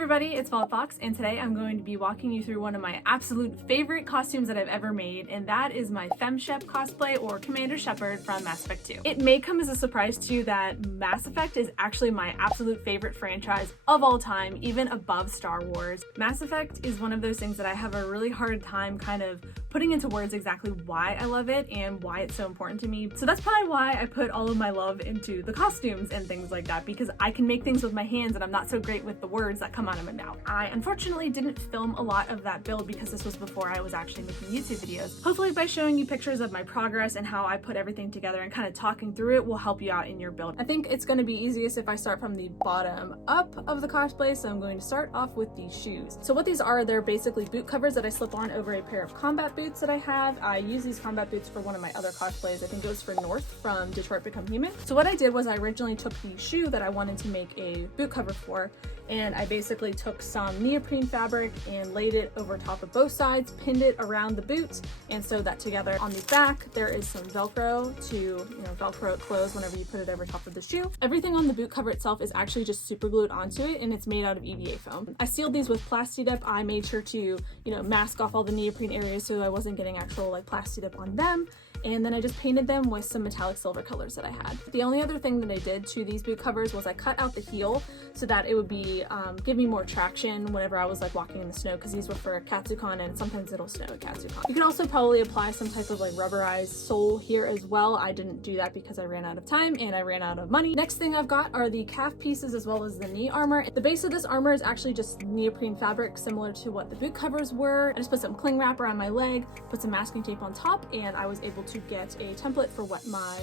everybody, it's Fox, and today I'm going to be walking you through one of my absolute favorite costumes that I've ever made, and that is my FemShep cosplay or Commander Shepard from Mass Effect 2. It may come as a surprise to you that Mass Effect is actually my absolute favorite franchise of all time, even above Star Wars. Mass Effect is one of those things that I have a really hard time kind of putting into words exactly why I love it and why it's so important to me. So that's probably why I put all of my love into the costumes and things like that, because I can make things with my hands and I'm not so great with the words that come out of my mouth. I unfortunately didn't film a lot of that build because this was before I was actually making YouTube videos. Hopefully by showing you pictures of my progress and how I put everything together and kind of talking through it will help you out in your build. I think it's going to be easiest if I start from the bottom up of the cosplay, so I'm going to start off with these shoes. So what these are, they're basically boot covers that I slip on over a pair of combat boots that I have. I use these combat boots for one of my other cosplays. I think it was for North from Detroit Become Human. So what I did was I originally took the shoe that I wanted to make a boot cover for, and I basically took some neoprene fabric and laid it over top of both sides, pinned it around the boot, and sewed that together. On the back, there is some Velcro to, Velcro it closed whenever you put it over top of the shoe. Everything on the boot cover itself is actually just super glued onto it, and it's made out of EVA foam. I sealed these with Plasti Dip. I made sure to, mask off all the neoprene areas so I wasn't getting actual Plasti Dip on them. And then I just painted them with some metallic silver colors that I had. The only other thing that I did to these boot covers was I cut out the heel so that it would be give me more traction whenever I was walking in the snow, because these were for Katsucon and sometimes it'll snow at Katsucon. You can also probably apply some type of rubberized sole here as well. I didn't do that because I ran out of time and I ran out of money. Next thing I've got are the calf pieces as well as the knee armor. The base of this armor is actually just neoprene fabric similar to what the boot covers were. I just put some cling wrap around my leg, put some masking tape on top, and I was able to get a template for what my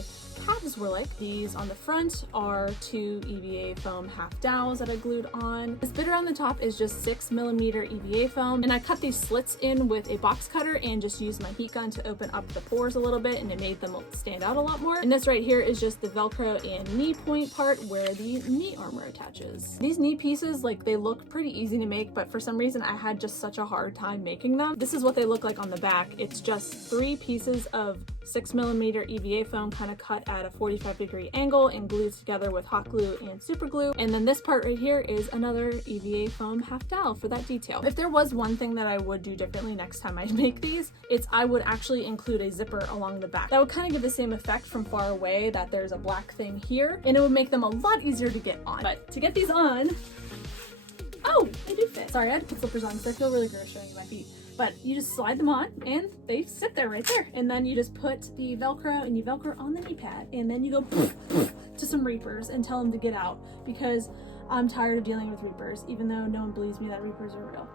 calves were like. These on the front are 2 EVA foam half dowels that I glued on. This bit around the top is just 6mm EVA foam, and I cut these slits in with a box cutter and just used my heat gun to open up the pores a little bit, and it made them stand out a lot more. And this right here is just the Velcro and knee point part where the knee armor attaches. These knee pieces, they look pretty easy to make, but for some reason I had just such a hard time making them. This is what they look like on the back. It's just 3 pieces of 6mm EVA foam kind of cut at a 45-degree angle and glued together with hot glue and super glue. And then this part right here is another EVA foam half dowel for that detail. If there was one thing that I would do differently next time I make these, it's I would actually include a zipper along the back. That would kind of give the same effect from far away that there's a black thing here, and it would make them a lot easier to get on. But to get these on, oh, they do fit. Sorry, I had to put slippers on because I feel really gross showing you my feet. But you just slide them on and they sit there right there. And then you just put the Velcro and you Velcro on the knee pad, and then you go to some Reapers and tell them to get out, because I'm tired of dealing with Reapers, even though no one believes me that Reapers are real.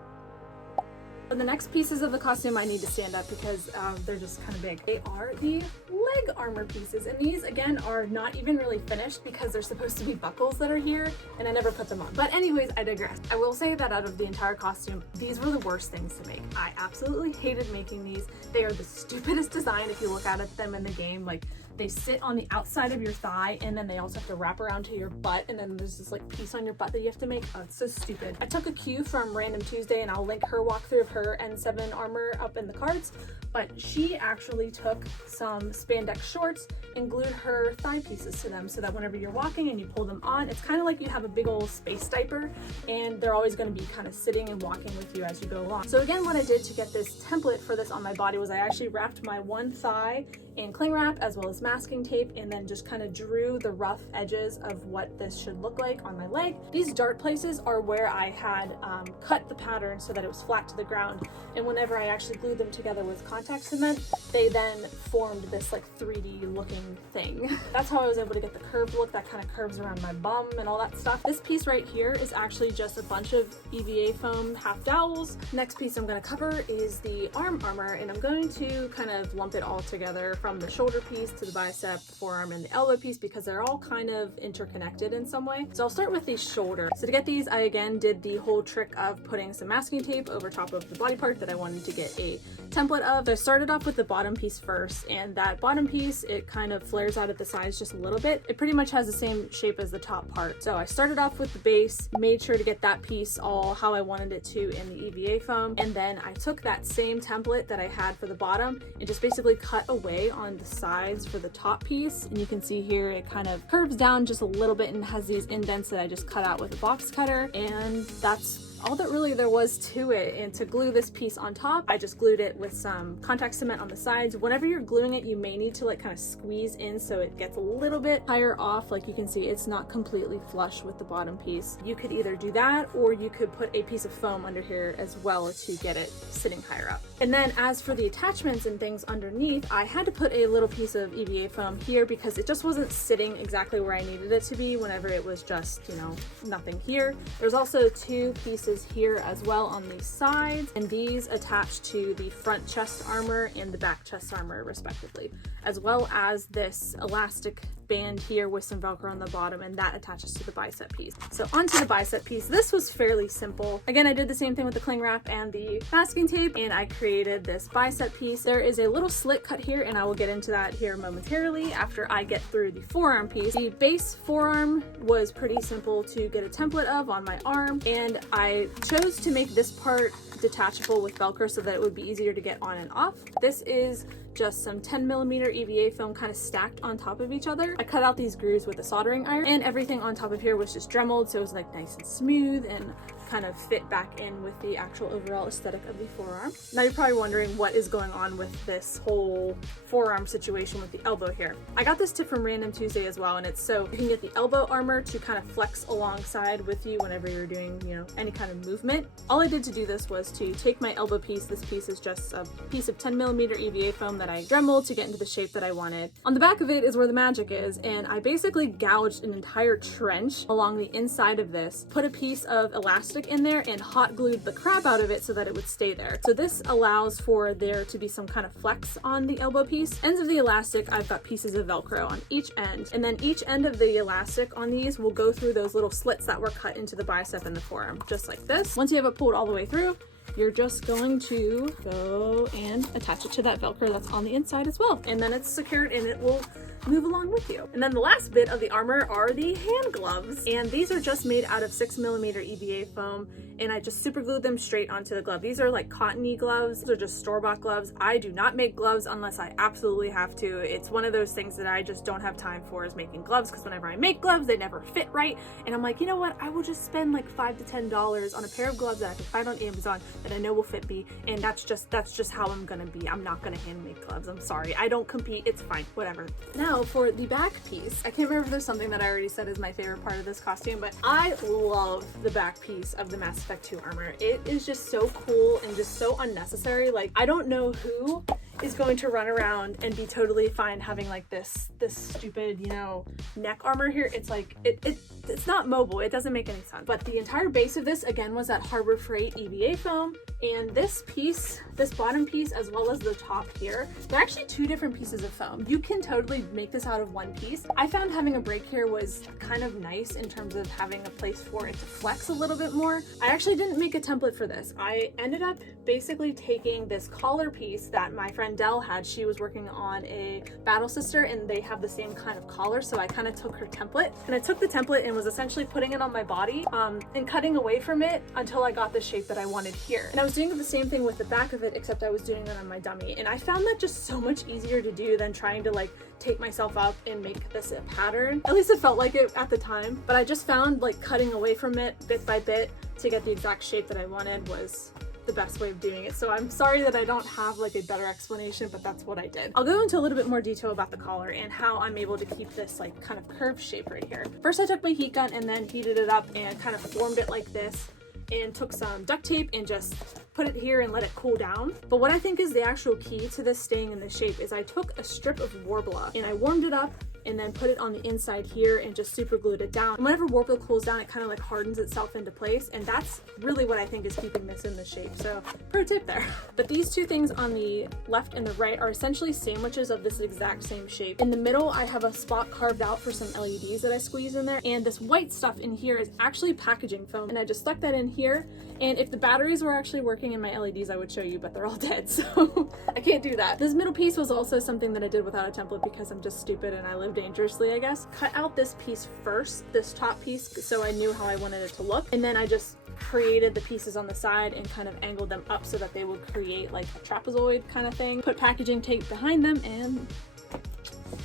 For the next pieces of the costume, I need to stand up because they're just kind of big. They are the leg armor pieces, and these again are not even really finished because they're supposed to be buckles that are here, and I never put them on. But anyways, I digress. I will say that out of the entire costume, these were the worst things to make. I absolutely hated making these. They are the stupidest design if you look at them in the game. They sit on the outside of your thigh, and then they also have to wrap around to your butt, and then there's this piece on your butt that you have to make. Oh, it's so stupid. I took a cue from Random Tuesday, and I'll link her walkthrough of her N7 armor up in the cards, but she actually took some spandex shorts and glued her thigh pieces to them so that whenever you're walking and you pull them on, it's kind of like you have a big old space diaper, and they're always going to be kind of sitting and walking with you as you go along. So again, what I did to get this template for this on my body was I actually wrapped my one thigh in cling wrap as well as masking tape, and then just kind of drew the rough edges of what this should look like on my leg. These dart places are where I had cut the pattern so that it was flat to the ground, and whenever I actually glued them together with contact cement, they then formed this 3D looking thing. That's how I was able to get the curved look that kind of curves around my bum and all that stuff. This piece right here is actually just a bunch of EVA foam half dowels. Next piece I'm going to cover is the arm armor, and I'm going to kind of lump it all together from the shoulder piece to the bicep, forearm, and the elbow piece because they're all kind of interconnected in some way. So I'll start with the shoulder. So to get these, I again did the whole trick of putting some masking tape over top of the body part that I wanted to get a template of. So I started off with the bottom piece first, and that bottom piece, it kind of flares out at the sides just a little bit. It pretty much has the same shape as the top part. So I started off with the base, made sure to get that piece all how I wanted it to in the EVA foam, and then I took that same template that I had for the bottom and just basically cut away on the sides for the top piece, and you can see here it kind of curves down just a little bit and has these indents that I just cut out with a box cutter, and that's all that really there was to it. And to glue this piece on top, I just glued it with some contact cement on the sides. Whenever you're gluing it, you may need to like kind of squeeze in so it gets a little bit higher off. Like you can see, it's not completely flush with the bottom piece. You could either do that, or you could put a piece of foam under here as well to get it sitting higher up. And then as for the attachments and things underneath, I had to put a little piece of EVA foam here because it just wasn't sitting exactly where I needed it to be whenever it was just, you know, nothing here. There's also two pieces here as well on these sides, and these attach to the front chest armor and the back chest armor respectively, as well as this elastic band here with some Velcro on the bottom, and that attaches to the bicep piece. So onto the bicep piece. This was fairly simple. Again, I did the same thing with the cling wrap and the masking tape, and I created this bicep piece. There is a little slit cut here, and I will get into that here momentarily after I get through the forearm piece. The base forearm was pretty simple to get a template of on my arm, and I chose to make this part detachable with Velcro so that it would be easier to get on and off. This is just some 10mm EVA foam kind of stacked on top of each other. I cut out these grooves with a soldering iron, and everything on top of here was just Dremeled, so it was like nice and smooth and kind of fit back in with the actual overall aesthetic of the forearm. Now you're probably wondering what is going on with this whole forearm situation with the elbow here. I got this tip from Random Tuesday as well, and it's so you can get the elbow armor to kind of flex alongside with you whenever you're doing, you know, any kind of movement. All I did to do this was to take my elbow piece. This piece is just a piece of 10mm EVA foam that I Dremeled to get into the shape that I wanted. On the back of it is where the magic is, and I basically gouged an entire trench along the inside of this, put a piece of elastic in there, and hot glued the crap out of it so that it would stay there. So this allows for there to be some kind of flex on the elbow piece. Ends of the elastic, I've got pieces of Velcro on each end, and then each end of the elastic on these will go through those little slits that were cut into the bicep and the forearm, just like this. Once you have it pulled all the way through, you're just going to go and attach it to that Velcro that's on the inside as well. And then it's secured and it will move along with you. And then the last bit of the armor are the hand gloves. And these are just made out of 6mm EVA foam, and I just super glued them straight onto the glove. These are like cottony gloves. These are just store-bought gloves. I do not make gloves unless I absolutely have to. It's one of those things that I just don't have time for, is making gloves, because whenever I make gloves, they never fit right. And I'm like, you know what? I will just spend like $5 to $10 on a pair of gloves that I can find on Amazon that I know will fit me, and that's just how I'm gonna be. I'm not gonna hand make gloves. I'm sorry. I don't compete. It's fine. Whatever. Now for the back piece, I can't remember if there's something that I already said is my favorite part of this costume, but I love the back piece of the Mass Effect 2 armor. It is just so cool and just so unnecessary. Like, I don't know who is going to run around and be totally fine having like this stupid, you know, neck armor here. It's like, it's not mobile. It doesn't make any sense. But the entire base of this, again, was that Harbor Freight EVA foam. And this piece, this bottom piece, as well as the top here, they're actually two different pieces of foam. You can totally make this out of one piece. I found having a break here was kind of nice in terms of having a place for it to flex a little bit more. I actually didn't make a template for this. I ended up basically taking this collar piece that my friend Dell had. She was working on a Battle Sister, and they have the same kind of collar, so I kind of took her template, and I took the template and was essentially putting it on my body and cutting away from it until I got the shape that I wanted here. And I was doing the same thing with the back of it, except I was doing it on my dummy, and I found that just so much easier to do than trying to like tape myself up and make this a pattern. At least it felt like it at the time, but I just found like cutting away from it bit by bit to get the exact shape that I wanted was the best way of doing it. So I'm sorry that I don't have like a better explanation, but that's what I did. I'll go into a little bit more detail about the collar and how I'm able to keep this like kind of curved shape right here. First, I took my heat gun and then heated it up and kind of formed it like this, and took some duct tape and just put it here and let it cool down. But what I think is the actual key to this staying in this shape is I took a strip of Worbla and I warmed it up and then put it on the inside here and just super glued it down. And whenever Worbla cools down, it kind of like hardens itself into place, and that's really what I think is keeping this in the shape. So pro tip there. But these two things on the left and the right are essentially sandwiches of this exact same shape. In the middle, I have a spot carved out for some LEDs that I squeeze in there, and this white stuff in here is actually packaging foam, and I just stuck that in here. And if the batteries were actually working in my LEDs, I would show you, but they're all dead, so I can't do that. This middle piece was also something that I did without a template because I'm just stupid and I live dangerously, I guess. Cut out this piece first, this top piece, so I knew how I wanted it to look, and then I just created the pieces on the side and kind of angled them up so that they would create like a trapezoid kind of thing. Put packaging tape behind them, and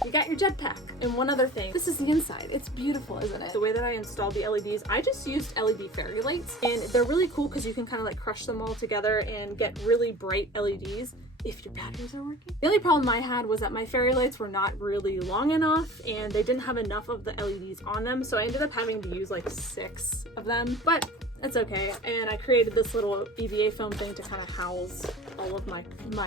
You got your jetpack. And one other thing, this is the inside. It's beautiful, isn't it? The way that I installed the LEDs, I just used LED fairy lights, and they're really cool because you can kind of like crush them all together and get really bright LEDs if your batteries are working. The only problem I had was that my fairy lights were not really long enough and they didn't have enough of the LEDs on them, so I ended up having to use like 6 of them, but that's okay. And I created this little EVA foam thing to kind of house all of my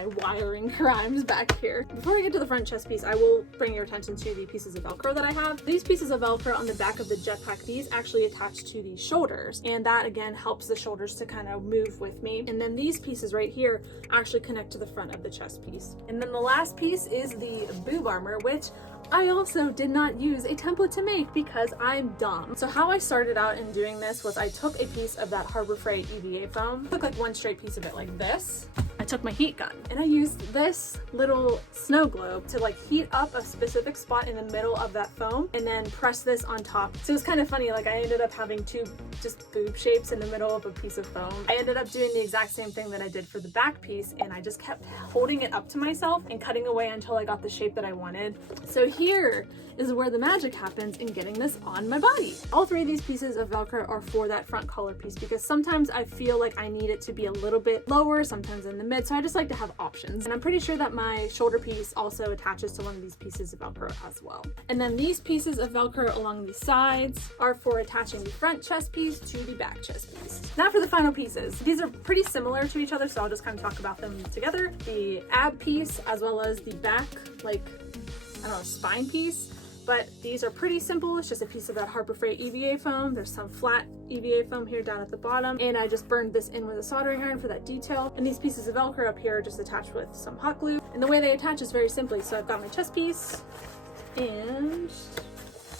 wiring crimes back here. Before I get to the front chest piece, I will bring your attention to the pieces of Velcro that I have. These pieces of Velcro on the back of the jetpack, these actually attach to the shoulders, and that again helps the shoulders to kind of move with me. And then these pieces right here actually connect to the front of the chest piece. And then the last piece is the boob armor, which I also did not use a template to make because I'm dumb. So how I started out in doing this was I took a piece of that Harbor Freight EVA foam, took like one straight piece of it like this. I took my heat gun and I used this little snow globe to like heat up a specific spot in the middle of that foam and then press this on top. So it was kind of funny, like I ended up having 2 just boob shapes in the middle of a piece of foam. I ended up doing the exact same thing that I did for the back piece, and I just kept holding it up to myself and cutting away until I got the shape that I wanted. So here is where the magic happens in getting this on my body. All 3 of these pieces of Velcro are for that front collar piece because sometimes I feel like I need it to be a little bit lower, sometimes in the mid, so I just like to have options. And I'm pretty sure that my shoulder piece also attaches to one of these pieces of Velcro as well. And then these pieces of Velcro along the sides are for attaching the front chest piece to the back chest piece. Now for the final pieces. These are pretty similar to each other, so I'll just kind of talk about them together. The ab piece as well as the back, like, I don't know, spine piece. But these are pretty simple. It's just a piece of that Harbor Freight EVA foam. There's some flat EVA foam here down at the bottom, and I just burned this in with a soldering iron for that detail. And these pieces of Velcro up here are just attached with some hot glue. And the way they attach is very simply. So I've got my chest piece, and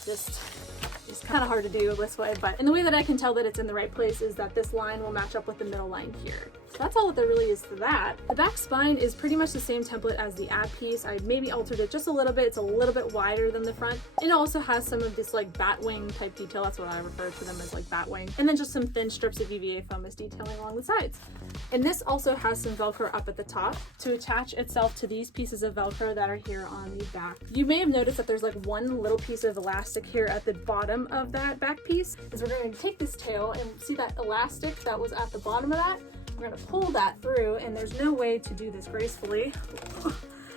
it's kind of hard to do this way, and the way that I can tell that it's in the right place is that this line will match up with the middle line here. So that's all that there really is to that. The back spine is pretty much the same template as the ab piece. I maybe altered it just a little bit. It's a little bit wider than the front. It also has some of this like bat wing type detail. That's what I refer to them as, like bat wing. And then just some thin strips of EVA foam as detailing along the sides. And this also has some Velcro up at the top to attach itself to these pieces of Velcro that are here on the back. You may have noticed that there's like one little piece of elastic here at the bottom of that back piece. Is we're going to take this tail and see that elastic that was at the bottom of that. We're going to pull that through, and there's no way to do this gracefully.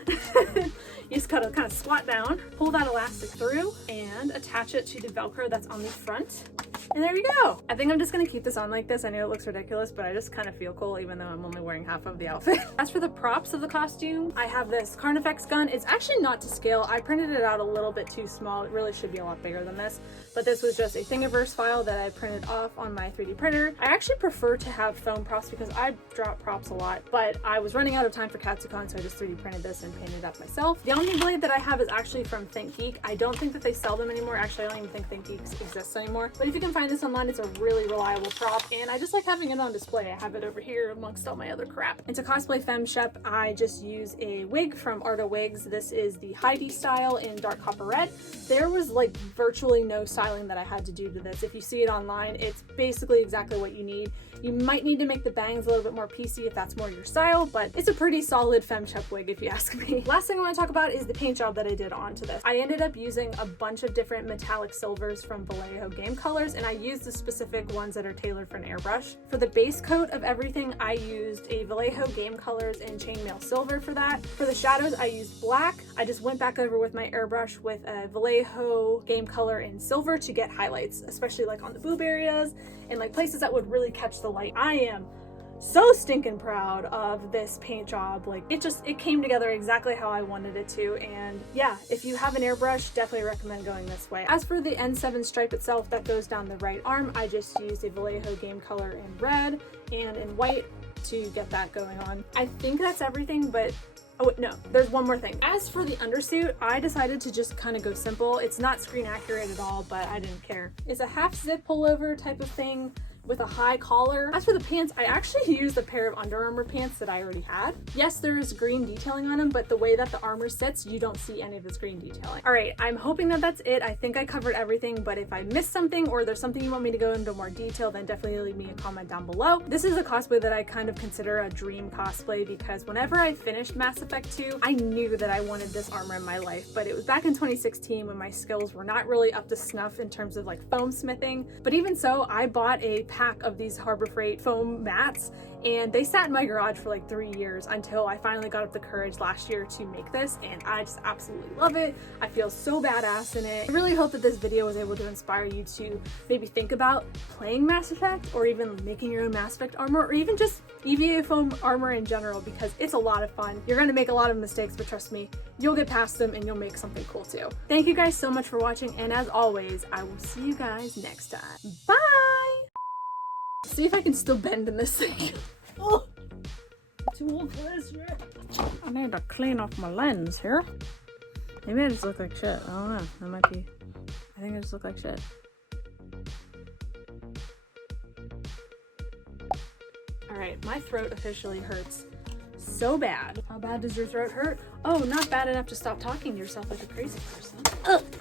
You just gotta kind of squat down, pull that elastic through, and attach it to the Velcro that's on the front. And there we go. I think I'm just gonna keep this on like this. I know it looks ridiculous, but I just kind of feel cool even though I'm only wearing half of the outfit. As for the props of the costume, I have this Carnifex gun. It's actually not to scale. I printed it out a little bit too small. It really should be a lot bigger than this, but this was just a Thingiverse file that I printed off on my 3D printer. I actually prefer to have foam props because I drop props a lot, but I was running out of time for Katsucon, so I just 3D printed this and painted it up myself. The only blade that I have is actually from ThinkGeek. I don't think that they sell them anymore. Actually, I don't even think ThinkGeek exists anymore, but if you can find this online, it's a really reliable prop, and I just like having it on display. I have it over here amongst all my other crap. And to cosplay FemShep, I just use a wig from Arta Wigs. This is the Heidi style in dark copper red. There was like virtually no styling that I had to do to this. If you see it online, it's basically exactly what you need. You might need to make the bangs a little bit more piecey if that's more your style, but it's a pretty solid FemShep wig if you ask me. Last thing I want to talk about is the paint job that I did onto this. I ended up using a bunch of different metallic silvers from Vallejo Game Colors, and I used the specific ones that are tailored for an airbrush. For the base coat of everything, I used a Vallejo Game Colors and chainmail silver for that. For the shadows, I used black. I just went back over with my airbrush with a Vallejo Game Color in silver to get highlights, especially like on the boob areas and like places that would really catch the light. I am so stinking proud of this paint job. Like it came together exactly how I wanted it to, and yeah, if you have an airbrush, definitely recommend going this way. As for the N7 stripe itself that goes down the right arm, I just used a Vallejo Game Color in red and in white to get that going on. I think that's everything, but oh no, there's one more thing. As for the undersuit, I decided to just kind of go simple. It's not screen accurate at all, but I didn't care. It's a half zip pullover type of thing with a high collar. As for the pants, I actually used a pair of Under Armour pants that I already had. Yes, there's green detailing on them, but the way that the armor sits, you don't see any of this green detailing. All right, I'm hoping that that's it. I think I covered everything, but if I missed something or there's something you want me to go into more detail, then definitely leave me a comment down below. This is a cosplay that I kind of consider a dream cosplay because whenever I finished Mass Effect 2, I knew that I wanted this armor in my life, but it was back in 2016 when my skills were not really up to snuff in terms of like foam smithing. But even so, I bought a pack of these Harbor Freight foam mats and they sat in my garage for like 3 years until I finally got up the courage last year to make this, and I just absolutely love it. I feel so badass in it. I really hope that this video was able to inspire you to maybe think about playing Mass Effect or even making your own Mass Effect armor or even just EVA foam armor in general, because it's a lot of fun. You're gonna make a lot of mistakes, but trust me, you'll get past them and you'll make something cool too. Thank you guys so much for watching, and as always, I will see you guys next time. Bye! See if I can still bend in this thing. Oh, too old for this shit. I need to clean off my lens here. Maybe I just look like shit. I don't know. That might be. I think I just look like shit. Alright, my throat officially hurts so bad. How bad does your throat hurt? Oh, not bad enough to stop talking to yourself like a crazy person. Ugh.